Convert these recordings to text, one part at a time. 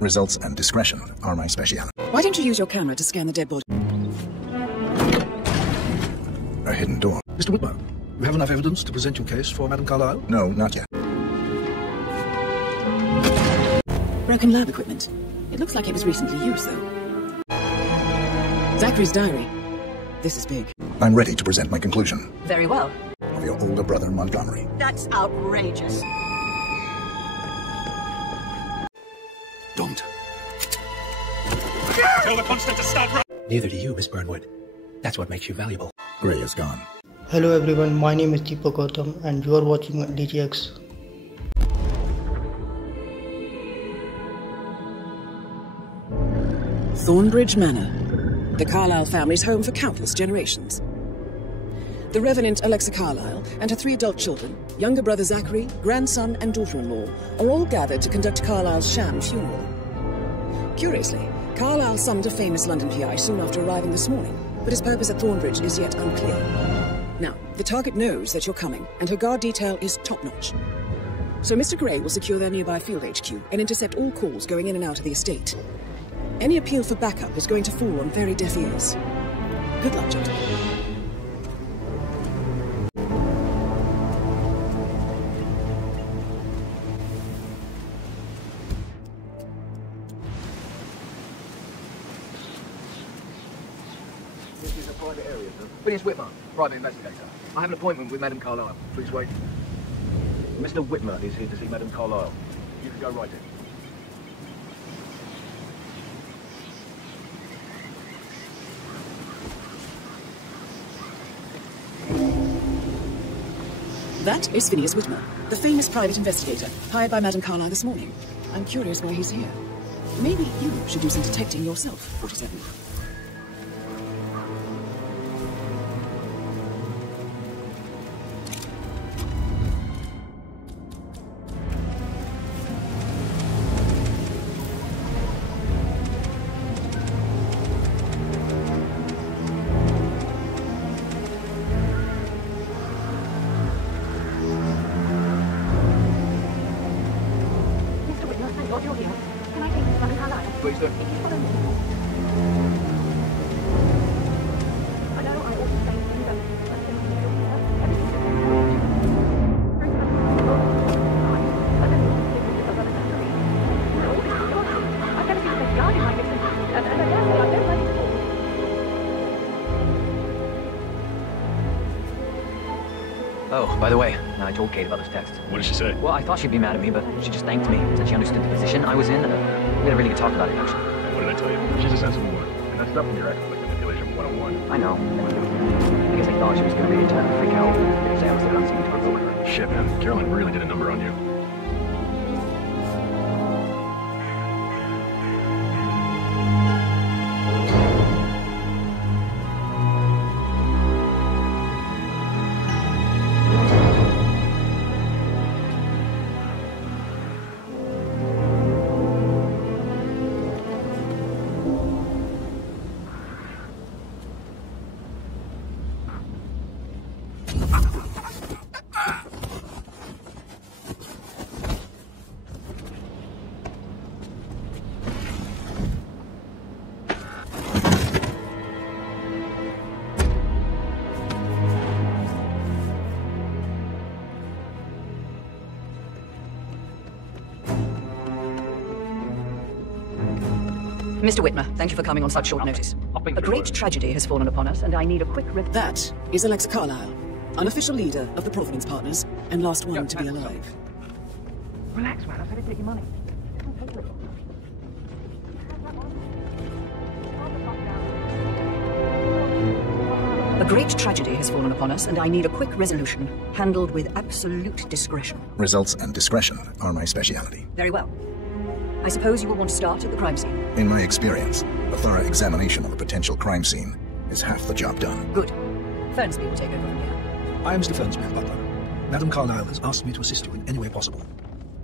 Results and discretion are my speciality. Why don't you use your camera to scan the dead body? A hidden door. Mr. Whitmer, you have enough evidence to present your case for Madam Carlisle? No, not yet. Broken lab equipment. It looks like it was recently used, though. Zachary's diary. This is big. I'm ready to present my conclusion. Very well. Of your older brother, Montgomery. That's outrageous. Don't. Tell the constant to stop. Neither do you, Miss Burnwood. That's what makes you valuable. Gray is gone. Hello everyone, my name is Deepak Gautam and you are watching DGX. Thornbridge Manor. The Carlisle family's home for countless generations. The Reverend Alexa Carlisle and her 3 adult children, younger brother Zachary, grandson and daughter-in-law, are all gathered to conduct Carlisle's sham funeral. Curiously, Carlisle summoned a famous London PI soon after arriving this morning, but his purpose at Thornbridge is yet unclear. Now, the target knows that you're coming, and her guard detail is top-notch. So Mr. Gray will secure their nearby field HQ and intercept all calls going in and out of the estate. Any appeal for backup is going to fall on very deaf ears. Good luck, gentlemen. This is a private area, sir. Phineas Whitmer, Private Investigator. I have an appointment with Madam Carlisle. Please wait. Mr. Whitmer is here to see Madam Carlisle. You can go right in. That is Phineas Whitmer, the famous private investigator, hired by Madam Carlisle this morning. I'm curious why he's here. Maybe you should do some detecting yourself, 47. Please do. Oh, by the way, I told Kate about this text. What did she say? Well, I thought she'd be mad at me, but she just thanked me. Said she understood the position I was in. We had a really good talk about it, actually. What did I tell you? She's a sensible woman. And that's stuff from your ex-like manipulation 101. I know. I guess I thought she was going to read it to freak out. They'd say I was the unseen torture. Shit, man. Caroline really did a number on you. Mr. Whitmer, thank you for coming on such short notice. A great tragedy has fallen upon us, and I need a quick That is Alexa Carlisle, unofficial leader of the Providence Partners, and last one to be alive. Relax, man. I said to take your money. A great tragedy has fallen upon us, and I need a quick resolution, handled with absolute discretion. Results and discretion are my speciality. Very well. I suppose you will want to start at the crime scene. In my experience, a thorough examination of a potential crime scene is half the job done. Good. Fernsby will take over from here. I am Mr. Fernsby, butler. Madam Carlisle has asked me to assist you in any way possible.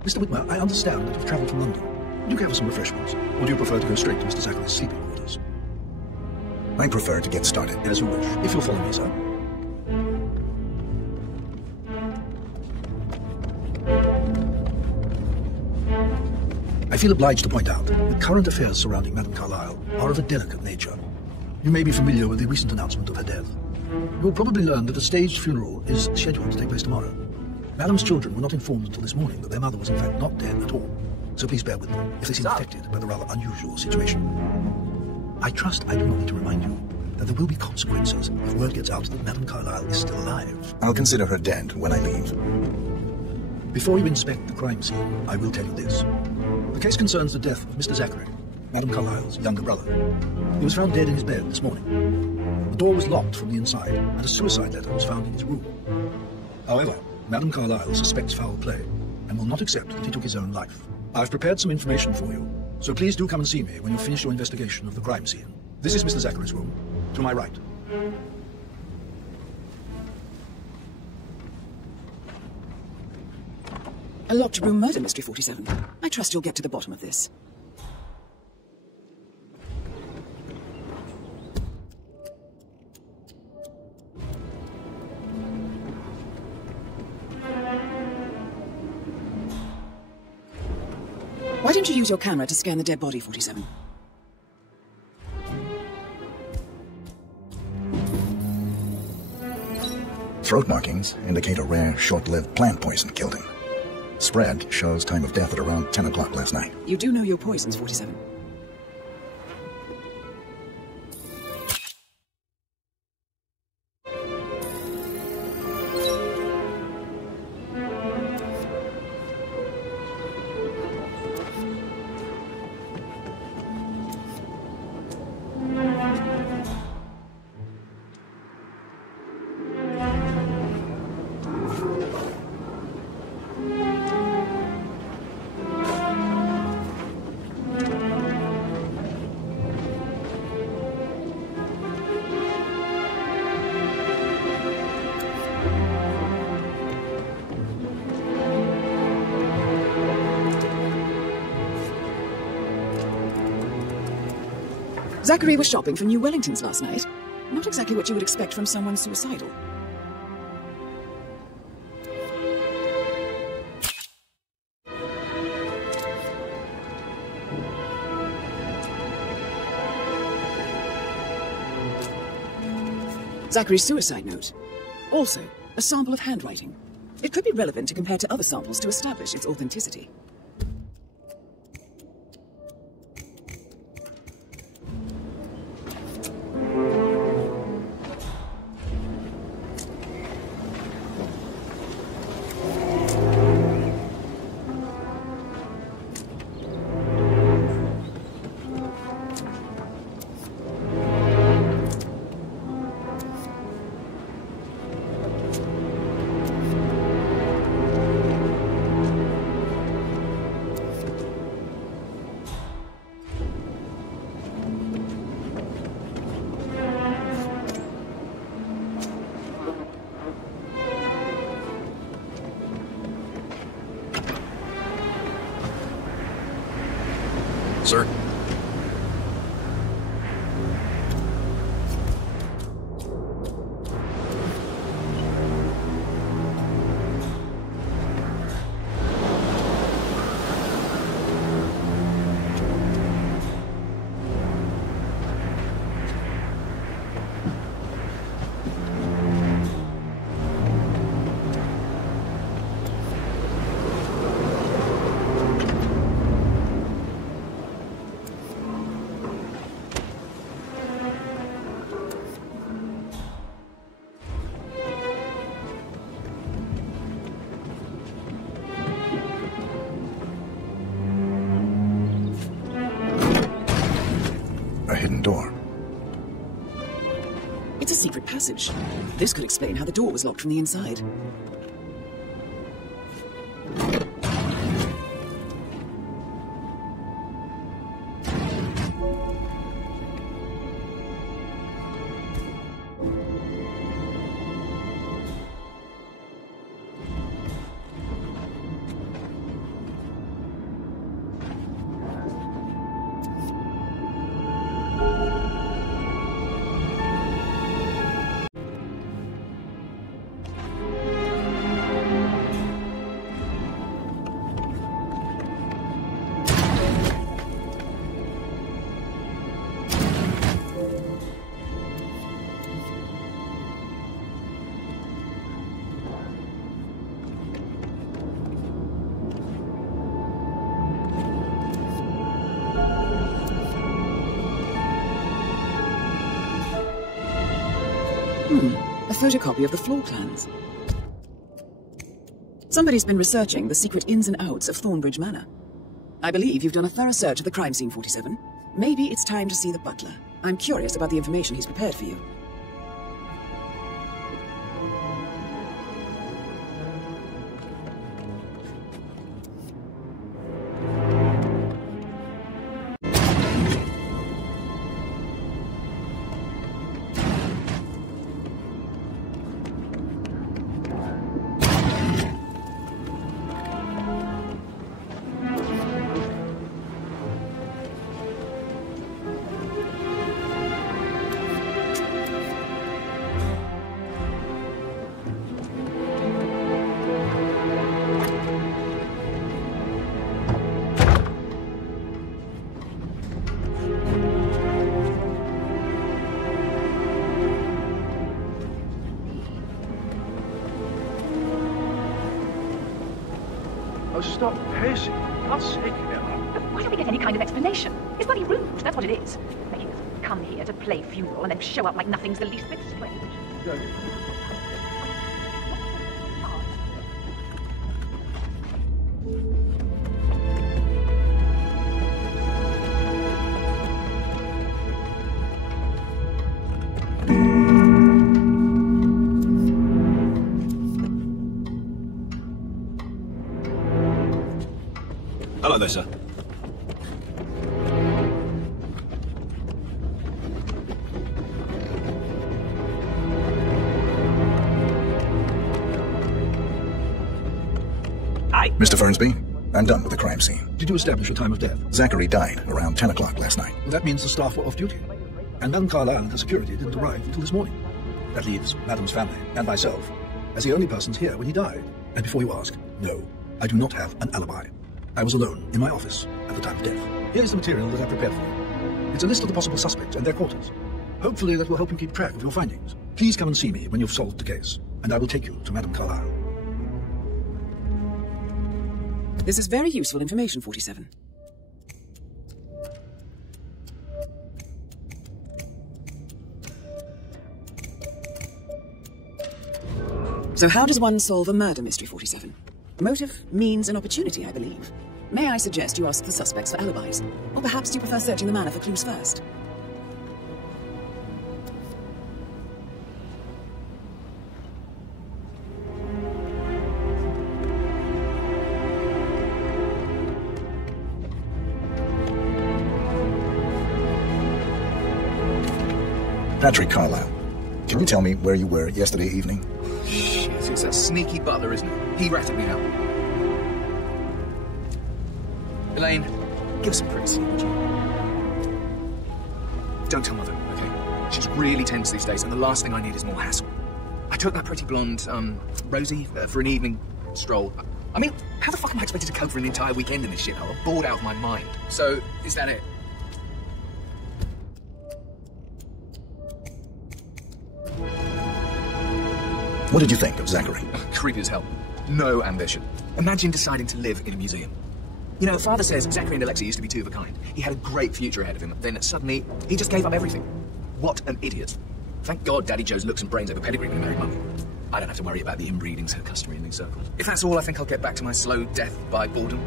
Mr. Whitmer, I understand that you've travelled from London. Do you care for some refreshments? Or do you prefer to go straight to Mr. Zachary's sleeping quarters? I prefer to get started. As you wish. If you'll follow me, sir. I feel obliged to point out that current affairs surrounding Madame Carlisle are of a delicate nature. You may be familiar with the recent announcement of her death. You will probably learn that a staged funeral is scheduled to take place tomorrow. Madame's children were not informed until this morning that their mother was in fact not dead at all, so please bear with them if they seem affected by the rather unusual situation. I trust I do not need to remind you that there will be consequences if word gets out that Madame Carlisle is still alive. I'll consider her dead when I leave. Before you inspect the crime scene, I will tell you this. The case concerns the death of Mr. Zachary, Madame Carlisle's younger brother. He was found dead in his bed this morning. The door was locked from the inside, and a suicide letter was found in his room. However, Madame Carlisle suspects foul play, and will not accept that he took his own life. I've prepared some information for you, so please do come and see me when you finish your investigation of the crime scene. This is Mr. Zachary's room, to my right. A locked room murder mystery, 47. I trust you'll get to the bottom of this. Why don't you use your camera to scan the dead body, 47? Throat markings indicate a rare, short-lived plant poison killed him. Spread shows time of death at around 10 o'clock last night. You do know your poisons, 47. Zachary was shopping for New Wellingtons last night. Not exactly what you would expect from someone suicidal. Zachary's suicide note. Also, a sample of handwriting. It could be relevant to compare to other samples to establish its authenticity. Sir? Door. It's a secret passage. This could explain how the door was locked from the inside. A photocopy of the floor plans. Somebody's been researching the secret ins and outs of Thornbridge Manor. I believe you've done a thorough search of the crime scene, 47. Maybe it's time to see the butler. I'm curious about the information he's prepared for you. Oh, stop pissing. I'll stick you there. Why don't we get any kind of explanation? It's bloody rude, that's what it is. Making us come here to play funeral and then show up like nothing's the least bit strange. Yeah. Hello there, sir. Mr. Fernsby, I'm done with the crime scene. Did you establish a time of death? Zachary died around 10 o'clock last night. Well, that means the staff were off duty. And Madame Carlisle and her security didn't arrive until this morning. That leaves Madame's family and myself as the only persons here when he died. And before you ask, no, I do not have an alibi. I was alone in my office at the time of death. Here's the material that I prepared for you. It's a list of the possible suspects and their quarters. Hopefully that will help you keep track of your findings. Please come and see me when you've solved the case, and I will take you to Madame Carlisle. This is very useful information, 47. So how does one solve a murder mystery, 47? Motive, means, and opportunity, I believe. May I suggest you ask the suspects for alibis? Or perhaps you prefer searching the manor for clues first? Patrick Carlisle, can you tell me where you were yesterday evening? Shit, it's that sneaky butler, isn't it? He ratted me out. Elaine, give us some privacy, would you? Don't tell Mother, okay? She's really tense these days, and the last thing I need is more hassle. I took that pretty blonde, Rosie, for an evening stroll. I mean, how the fuck am I expected to cope for an entire weekend in this shithole? I'm bored out of my mind. So, is that it? What did you think of Zachary? Creepy as hell. No ambition. Imagine deciding to live in a museum. You know, Father says Zachary and Alexei used to be two of a kind. He had a great future ahead of him. Then suddenly, he just gave up everything. What an idiot. Thank God Daddy Joe's looks and brains over pedigree when he married Mummy. I don't have to worry about the inbreeding so customary in these circles. If that's all, I think I'll get back to my slow death by boredom.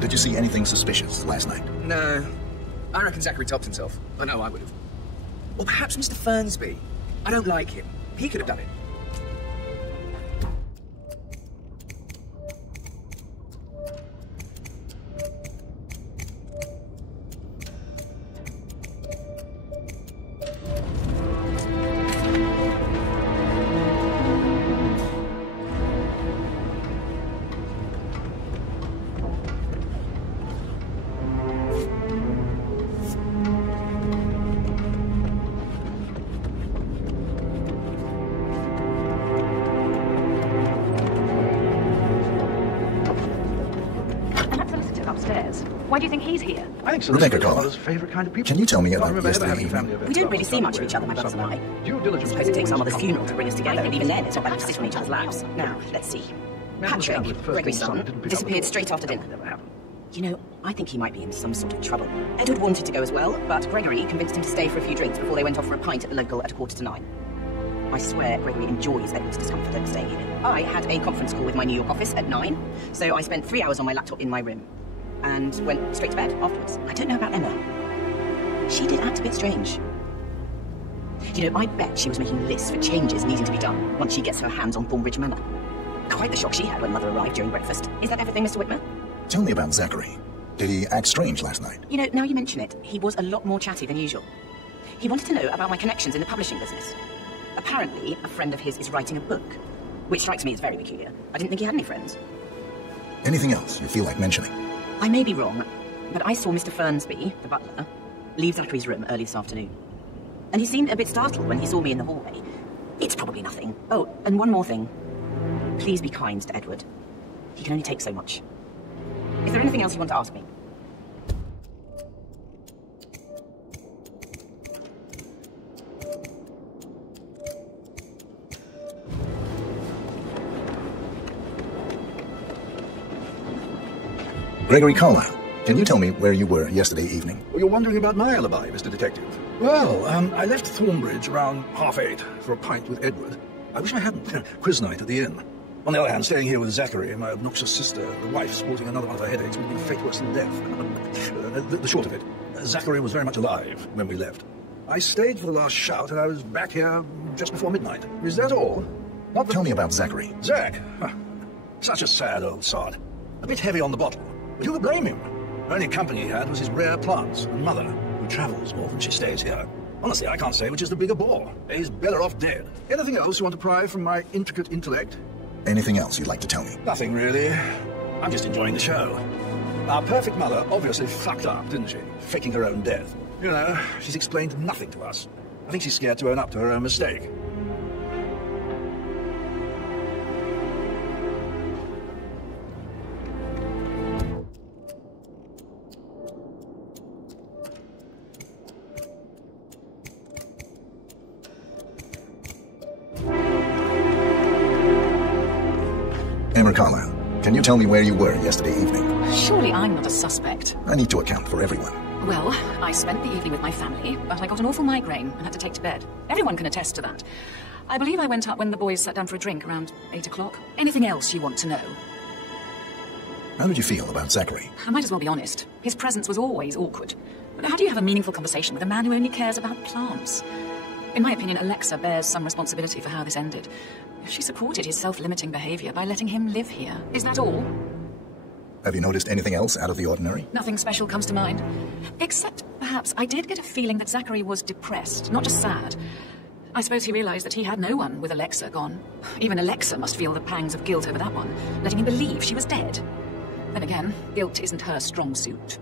Did you see anything suspicious last night? No. I reckon Zachary topped himself. But no, I would have. Or perhaps Mr. Fernsby. I don't like him. He could have done it. Why do you think he's here? I think Rebecca Carlisle's favorite kind of people. Can you tell me about yesterday evening? We didn't really see much of each other, my brothers and I. I suppose it takes our mother's funeral to bring us together, and even then, it's not bad to sit on each other's laps. Now, let's see. Patrick, Gregory's son, disappeared straight after dinner. You know, I think he might be in some sort of trouble. Edward wanted to go as well, but Gregory convinced him to stay for a few drinks before they went off for a pint at the local at 8:45. I swear Gregory enjoys Edward's discomfort over staying here. I had a conference call with my New York office at 9, so I spent 3 hours on my laptop in my room and went straight to bed afterwards. I don't know about Emma. She did act a bit strange. You know, I bet she was making lists for changes needing to be done once she gets her hands on Thornbridge Manor. Quite the shock she had when Mother arrived during breakfast. Is that everything, Mr. Whitmer? Tell me about Zachary. Did he act strange last night? You know, now you mention it, he was a lot more chatty than usual. He wanted to know about my connections in the publishing business. Apparently, a friend of his is writing a book, which strikes me as very peculiar. I didn't think he had any friends. Anything else you feel like mentioning? I may be wrong, but I saw Mr. Fernsby, the butler, leave Zachary's room early this afternoon. And he seemed a bit startled when he saw me in the hallway. It's probably nothing. Oh, and one more thing. Please be kind to Edward. He can only take so much. Is there anything else you want to ask me? Gregory Carlisle, can you tell me where you were yesterday evening? Well, you're wondering about my alibi, Mr. Detective. Well, I left Thornbridge around 8:30 for a pint with Edward. I wish I hadn't. Quiz night at the inn. On the other hand, staying here with Zachary and my obnoxious sister, the wife sporting another one of her headaches, would be fate worse than death. The short of it, Zachary was very much alive when we left. I stayed for the last shout, and I was back here just before midnight. Is that all? Tell me about Zachary. Zach? Such a sad old sod. A bit heavy on the bottle. But who could blame him? The only company he had was his rare plants and Mother, who travels more than she stays here. Honestly, I can't say which is the bigger bore. He's better off dead. Anything else you want to pry from my intricate intellect? Anything else you'd like to tell me? Nothing, really. I'm just enjoying the show. Our perfect mother obviously fucked up, didn't she? Faking her own death. You know, she's explained nothing to us. I think she's scared to own up to her own mistake. Emma Carlisle, can you tell me where you were yesterday evening? Surely I'm not a suspect. I need to account for everyone. Well, I spent the evening with my family, but I got an awful migraine and had to take to bed. Everyone can attest to that. I believe I went up when the boys sat down for a drink around 8 o'clock. Anything else you want to know? How did you feel about Zachary? I might as well be honest. His presence was always awkward. But how do you have a meaningful conversation with a man who only cares about plants? In my opinion, Alexa bears some responsibility for how this ended. She supported his self-limiting behavior by letting him live here. Is that all? Have you noticed anything else out of the ordinary? Nothing special comes to mind. Except, perhaps, I did get a feeling that Zachary was depressed, not just sad. I suppose he realized that he had no one with Alexa gone. Even Alexa must feel the pangs of guilt over that one, letting him believe she was dead. Then again, guilt isn't her strong suit.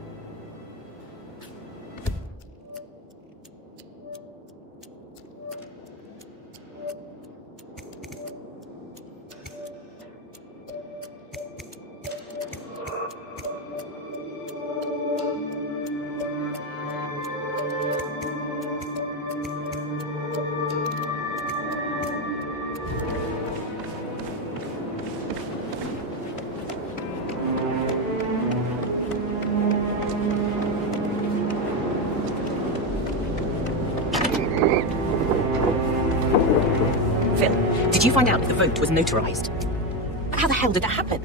Did you find out if the vote was notarized? How the hell did that happen?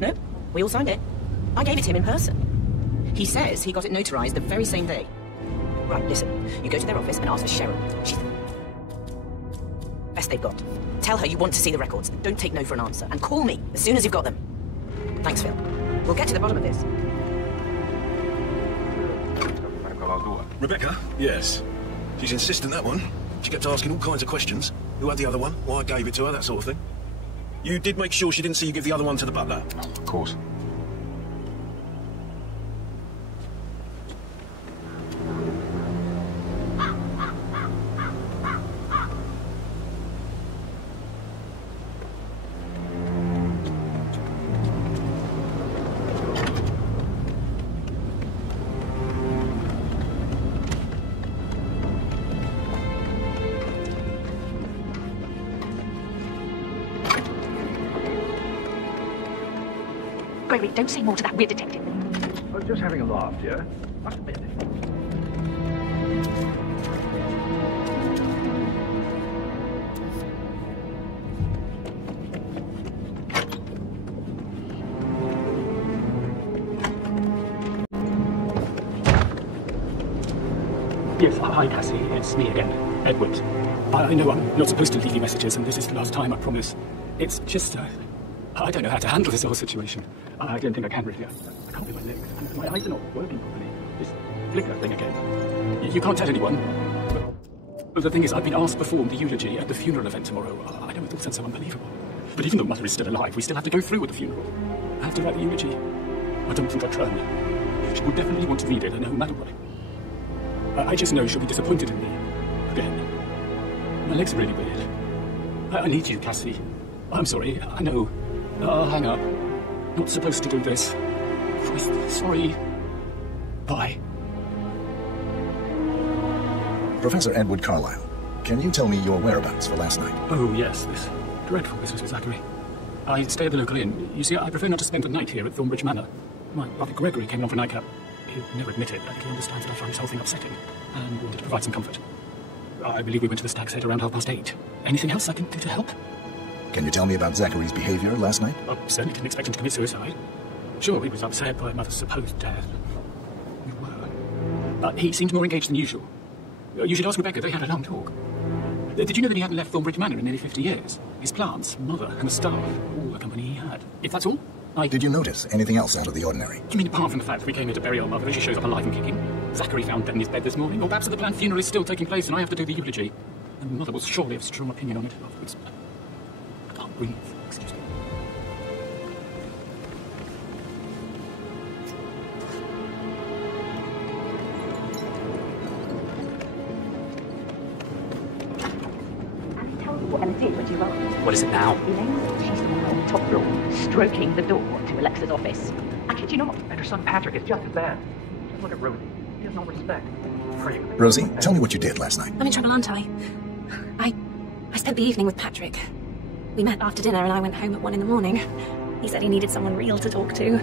No, we all signed it. I gave it to him in person. He says he got it notarized the very same day. Right, listen. You go to their office and ask for Cheryl. She's the best they've got. Tell her you want to see the records. Don't take no for an answer. And call me as soon as you've got them. Thanks, Phil. We'll get to the bottom of this. Rebecca? Yes. She's insistent, that one. She kept asking all kinds of questions. Who had the other one? Why I gave it to her, that sort of thing. You did make sure she didn't see you give the other one to the butler? Of course. Gregory, don't say more to that weird detective. I was just having a laugh, dear. Must admit. Yes, hi, Cassie. It's me again, Edward. I know I'm not supposed to leave you messages, and this is the last time, I promise. It's just, I don't know how to handle this whole situation. I don't think I can really. I can't feel my legs. And my eyes are not working properly. This flicker thing again. You can't tell anyone. But the thing is, I've been asked to perform the eulogy at the funeral event tomorrow. I know it all sounds so unbelievable. But even though Mother is still alive, we still have to go through with the funeral. I have to write the eulogy. I don't think I can. She will definitely want to read it, no matter what. I just know she'll be disappointed in me. Again. My legs are really weird. I need you, Cassie. I'm sorry, I know. I'll hang up. Not supposed to do this. Christ, sorry. Bye. Professor Edward Carlisle, can you tell me your whereabouts for last night? Oh, yes, this dreadful business with Zachary. I stay at the local inn. You see, I prefer not to spend the night here at Thornbridge Manor. My brother Gregory came along for a nightcap. He'll never admit it. I think he understands that I find this whole thing upsetting and wanted to provide some comfort. I believe we went to the Stag's Head around 8:30. Anything else I can do to help? Can you tell me about Zachary's behavior last night? I certainly didn't expect him to commit suicide. Sure, he was upset by Mother's supposed death. We were. He seemed more engaged than usual. You should ask Rebecca, they had a long talk. Did you know that he hadn't left Thornbridge Manor in nearly 50 years? His plants, Mother, and the staff, all the company he had. If that's all, Did you notice anything else out of the ordinary? You mean apart from the fact that we came here to bury old Mother and she shows up alive and kicking? Zachary found dead in his bed this morning, or perhaps the planned funeral is still taking place and I have to do the eulogy. And Mother will surely have a strong opinion on it afterwards. I can't breathe. Excuse me. What is it now? Elaine, she's the one on the top floor, stroking the door to Alexa's office. I kid you not. And her son Patrick is just as bad. Just look at Rosie. He has no respect. Rosie, tell me what you did last night. I'm in trouble, aren't I? I spent the evening with Patrick. We met after dinner and I went home at 1 in the morning. He said he needed someone real to talk to.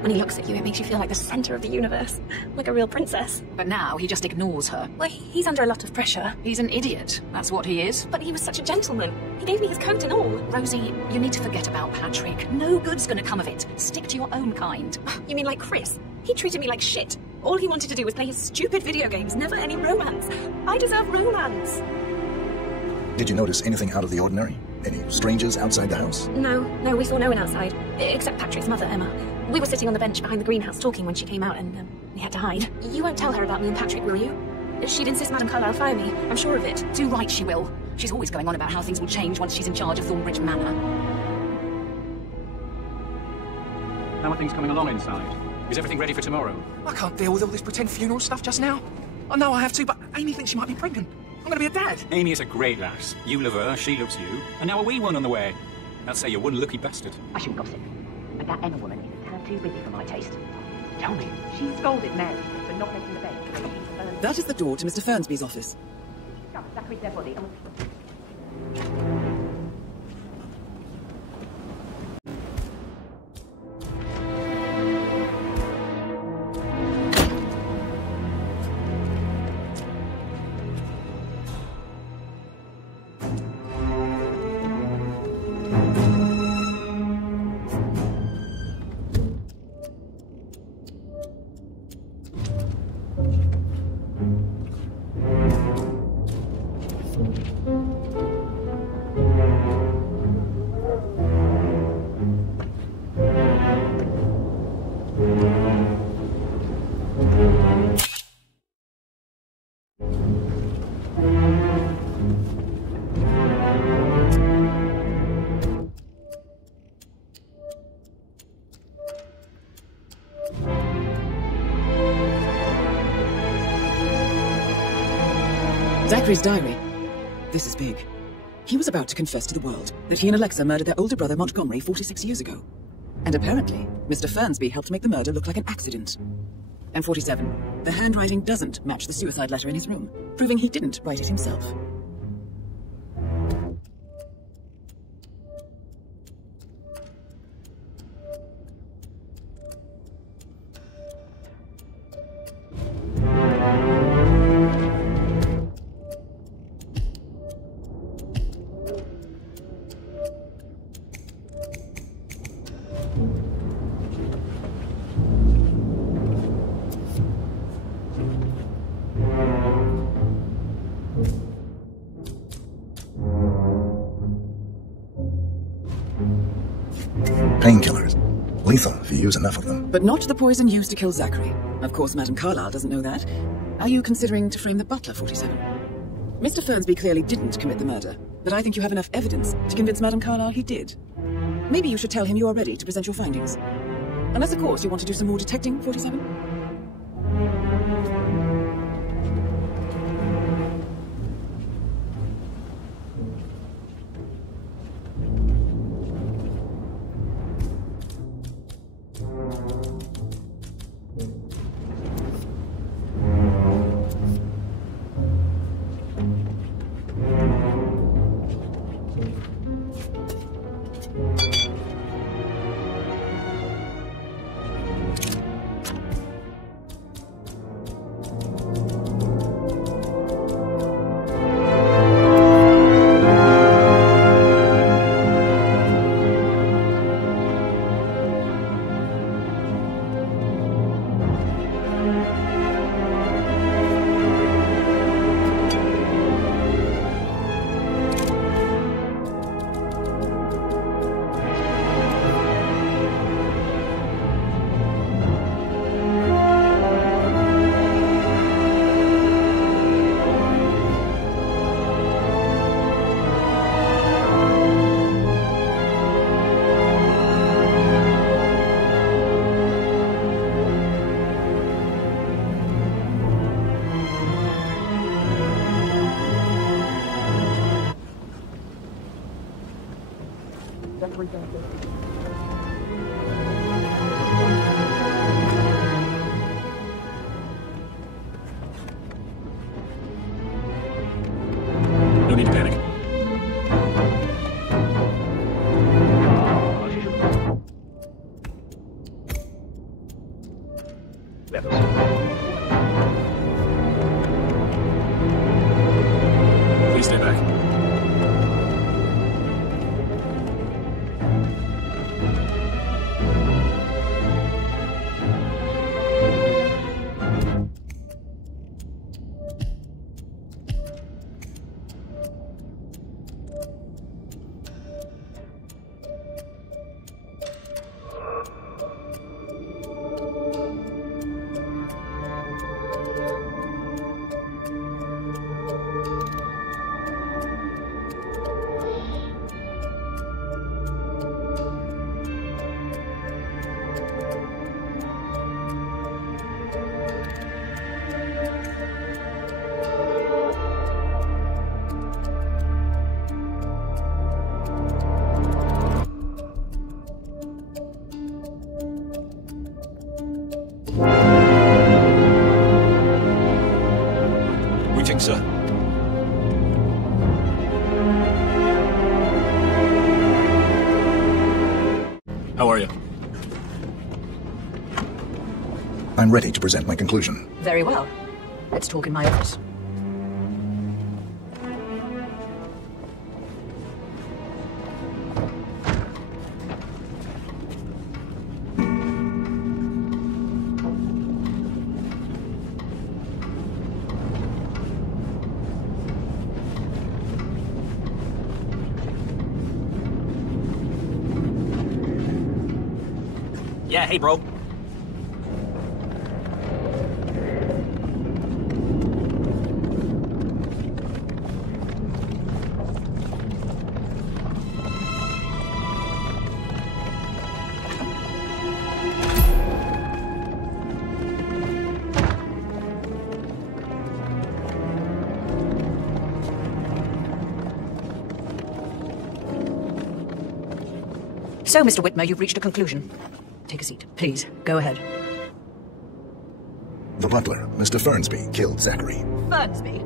When he looks at you, it makes you feel like the center of the universe. Like a real princess. But now he just ignores her. Well, he's under a lot of pressure. He's an idiot. That's what he is. But he was such a gentleman. He gave me his coat and all. Rosie, you need to forget about Patrick. No good's gonna come of it. Stick to your own kind. You mean like Chris? He treated me like shit. All he wanted to do was play his stupid video games, never any romance. I deserve romance. Did you notice anything out of the ordinary? Any strangers outside the house? No, we saw no one outside. Except Patrick's mother, Emma. We were sitting on the bench behind the greenhouse talking when she came out and we had to hide. You won't tell her about me and Patrick, will you? She'd insist Madame Carlisle fire me. I'm sure of it. Too right she will. She's always going on about how things will change once she's in charge of Thornbridge Manor. How are things coming along inside? Is everything ready for tomorrow? I can't deal with all this pretend funeral stuff just now. I know I have to, but Amy thinks she might be pregnant. I'm going to be a dad. Amy is a great lass. You love her, she loves you. And now a wee one on the way. I'd say you're one lucky bastard. I shouldn't gossip. But that Emma woman is a tad too busy for my taste. Tell me. She scolded Mary for not making the bed. That is the door to Mr. Fernsby's office. Zachary's dead body. Zachary's diary. This is big. He was about to confess to the world that he and Alexa murdered their older brother Montgomery 46 years ago. And apparently, Mr. Fernsby helped make the murder look like an accident. And 47. The handwriting doesn't match the suicide letter in his room, proving he didn't write it himself. Painkillers. Lethal if you use enough of them. But not the poison used to kill Zachary. Of course, Madame Carlisle doesn't know that. Are you considering to frame the butler, 47? Mr. Fernsby clearly didn't commit the murder, but I think you have enough evidence to convince Madame Carlisle he did. Maybe you should tell him you are ready to present your findings. Unless, of course, you want to do some more detecting, 47? No need to panic. Please stay back. Sir. How are you? I'm ready to present my conclusion. Very well. Let's talk in my office. Yeah, hey, bro. So, Mr. Whitmer, you've reached a conclusion. Take a seat. Please, go ahead. The butler, Mr. Fernsby, killed Zachary. Fernsby?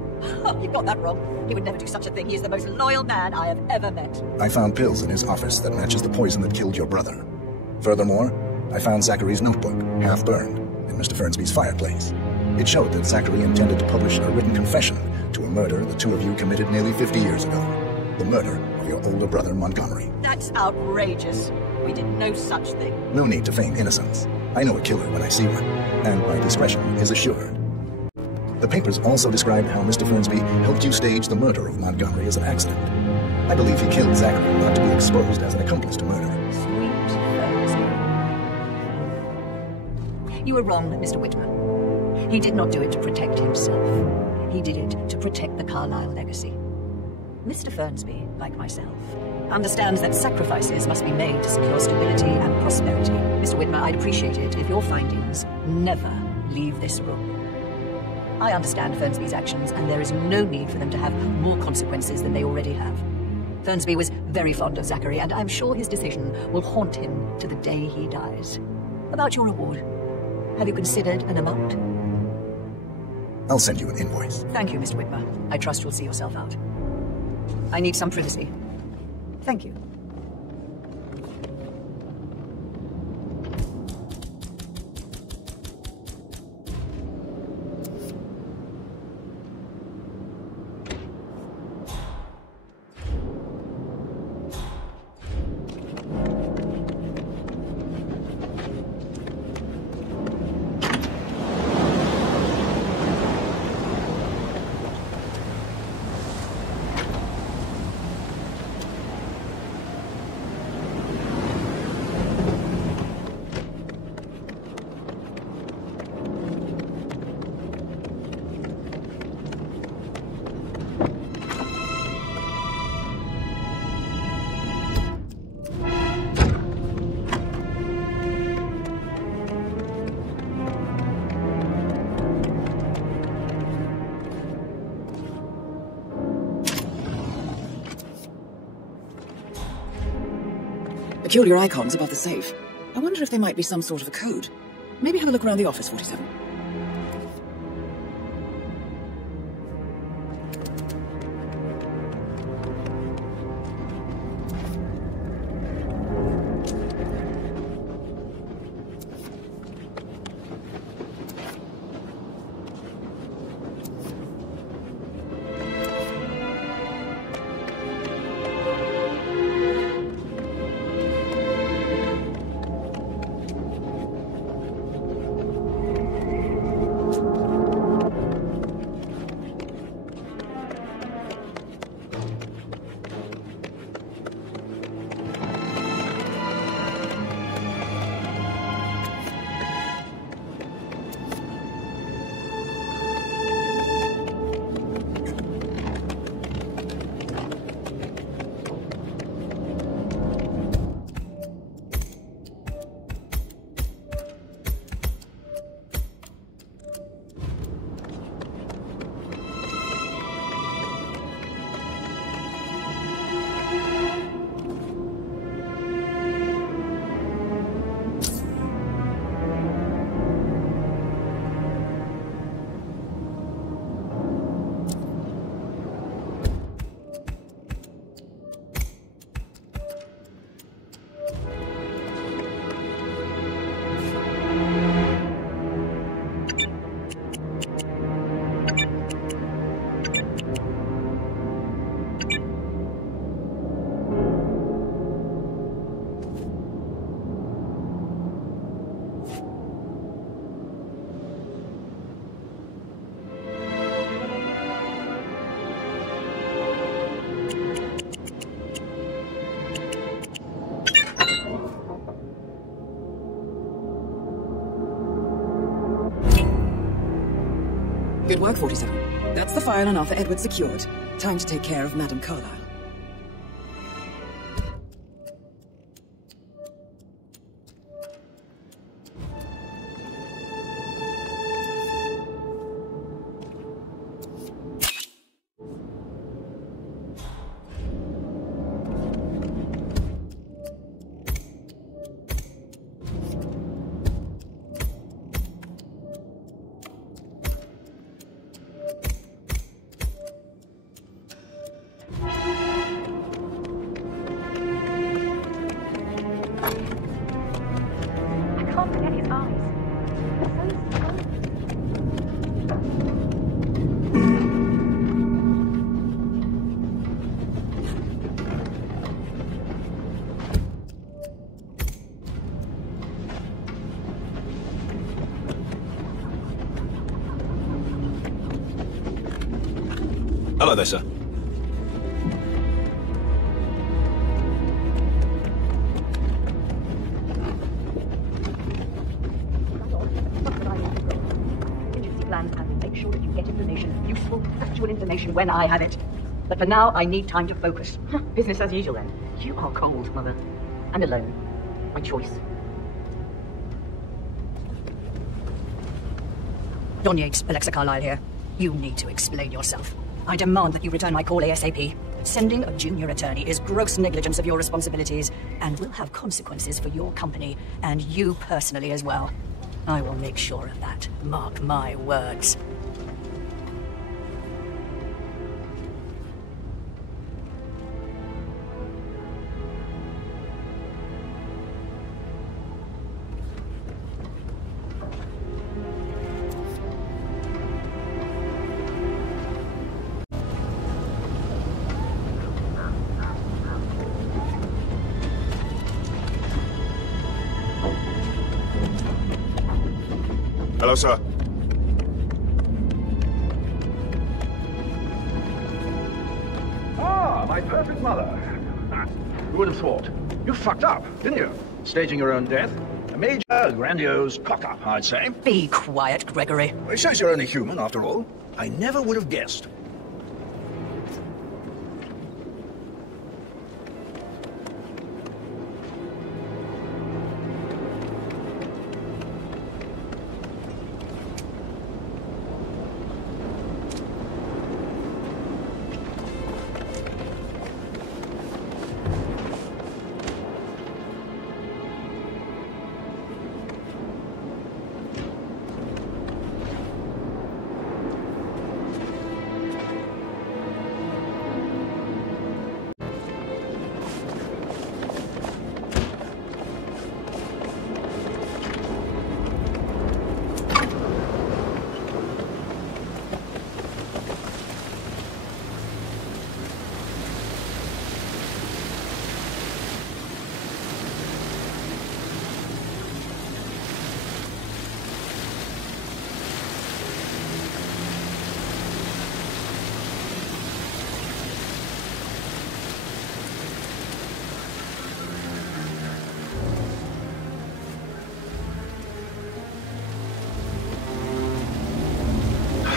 Oh, you've got that wrong. He would never do such a thing. He is the most loyal man I have ever met. I found pills in his office that matches the poison that killed your brother. Furthermore, I found Zachary's notebook, half burned, in Mr. Fernsby's fireplace. It showed that Zachary intended to publish a written confession to a murder the two of you committed nearly 50 years ago. The murder of your older brother, Montgomery. That's outrageous. We did no such thing. No need to feign innocence. I know a killer when I see one, and my discretion is assured. The papers also described how Mr. Fernsby helped you stage the murder of Montgomery as an accident. I believe he killed Zachary not to be exposed as an accomplice to murder. Sweet You were wrong, Mr. Whitman. He did not do it to protect himself. He did it to protect the Carlisle legacy. Mr. Fernsby, like myself, understands that sacrifices must be made to secure stability and prosperity. Mr. Whitmer, I'd appreciate it if your findings never leave this room. I understand Fernsby's actions, and there is no need for them to have more consequences than they already have. Fernsby was very fond of Zachary, and I'm sure his decision will haunt him to the day he dies. About your reward, have you considered an amount? I'll send you an invoice. Thank you, Mr. Whitmer. I trust you'll see yourself out. I need some privacy. Thank you. Peculiar icons above the safe. I wonder if there might be some sort of a code. Maybe have a look around the office, 47. Good work, 47. That's the file on Arthur Edwards secured. Time to take care of Madame Carlisle. Hello there, sir. understand, and will make sure that you get information, useful, factual information when I have it. But for now, I need time to focus. Business as usual, then. You are cold, Mother. And alone. My choice. Don Yates, Alexa Carlisle here. You need to explain yourself. I demand that you return my call ASAP. Sending a junior attorney is gross negligence of your responsibilities and will have consequences for your company and you personally as well. I will make sure of that. Mark my words. Hello, sir. Ah, my perfect mother. Who would have thought? You fucked up, didn't you? Staging your own death. A major, grandiose cock-up, I'd say. Be quiet, Gregory. Well, it shows you're only human, after all. I never would have guessed.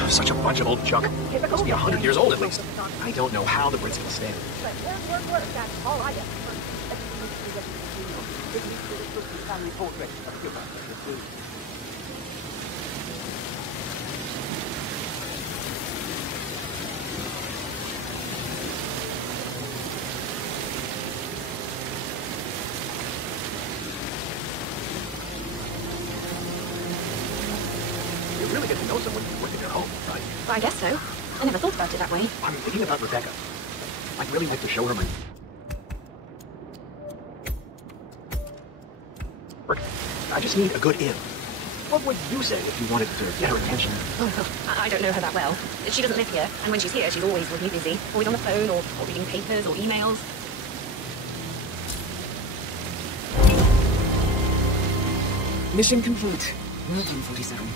Such a bunch of old junk. Must be 100 years old at least. I don't know how the Brits can stand it. That's all I get. You really get to know someone when you're home, right? I guess so. I never thought about it that way. I'm thinking about Rebecca. I'd really like to show her my... I just need a good in. What would you say if you wanted to get her attention? I don't know her that well. She doesn't live here, and when she's here, she's always really busy. Always on the phone, or reading papers, or emails. Mission complete. 1947.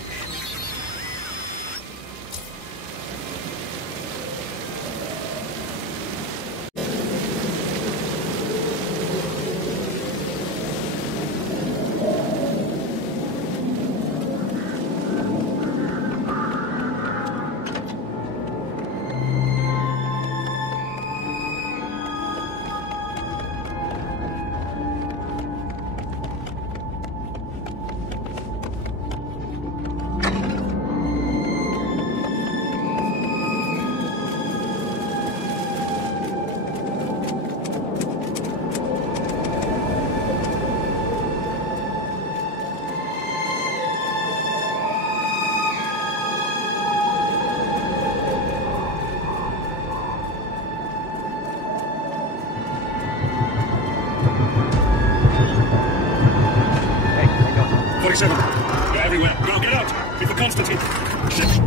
You're everywhere. Go, get out! Keep the Constantine! Shit!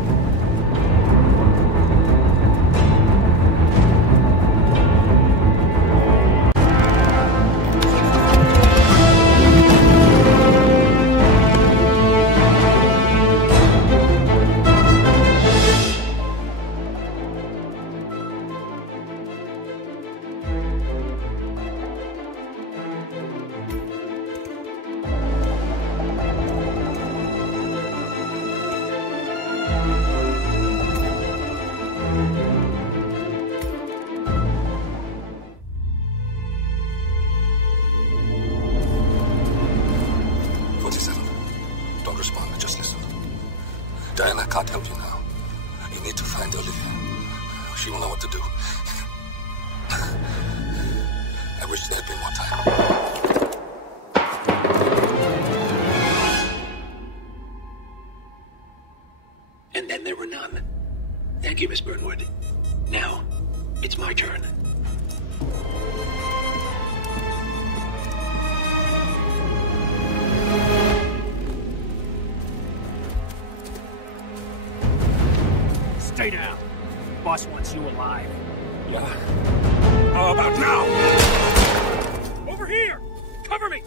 respond, just listen. Diana can't help you now. You need to find Olivia. She will know what to do. I wish there had been more time. And then there were none. Thank you, Miss Burnwood. Now, it's my turn. Stay down. Boss wants you alive. Yeah. How about now? Over here! Cover me!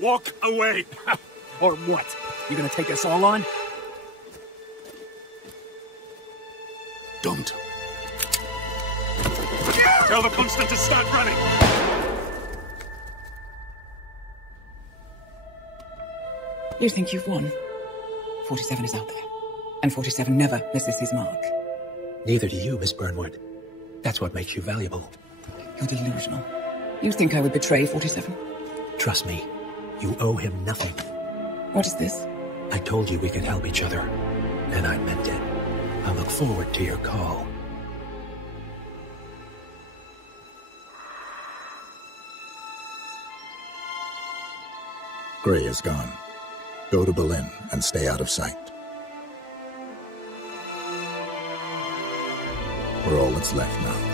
Walk away! Or what? You gonna take us all on? Don't. Tell the constant to start running! You think you've won? 47 is out there. And 47 never misses his mark. Neither do you, Miss Burnwood. That's what makes you valuable. You're delusional. You think I would betray 47? Trust me, you owe him nothing. What is this? I told you we could help each other, and I meant it. I look forward to your call. Gray is gone. Go to Berlin and stay out of sight. We're all that's left now.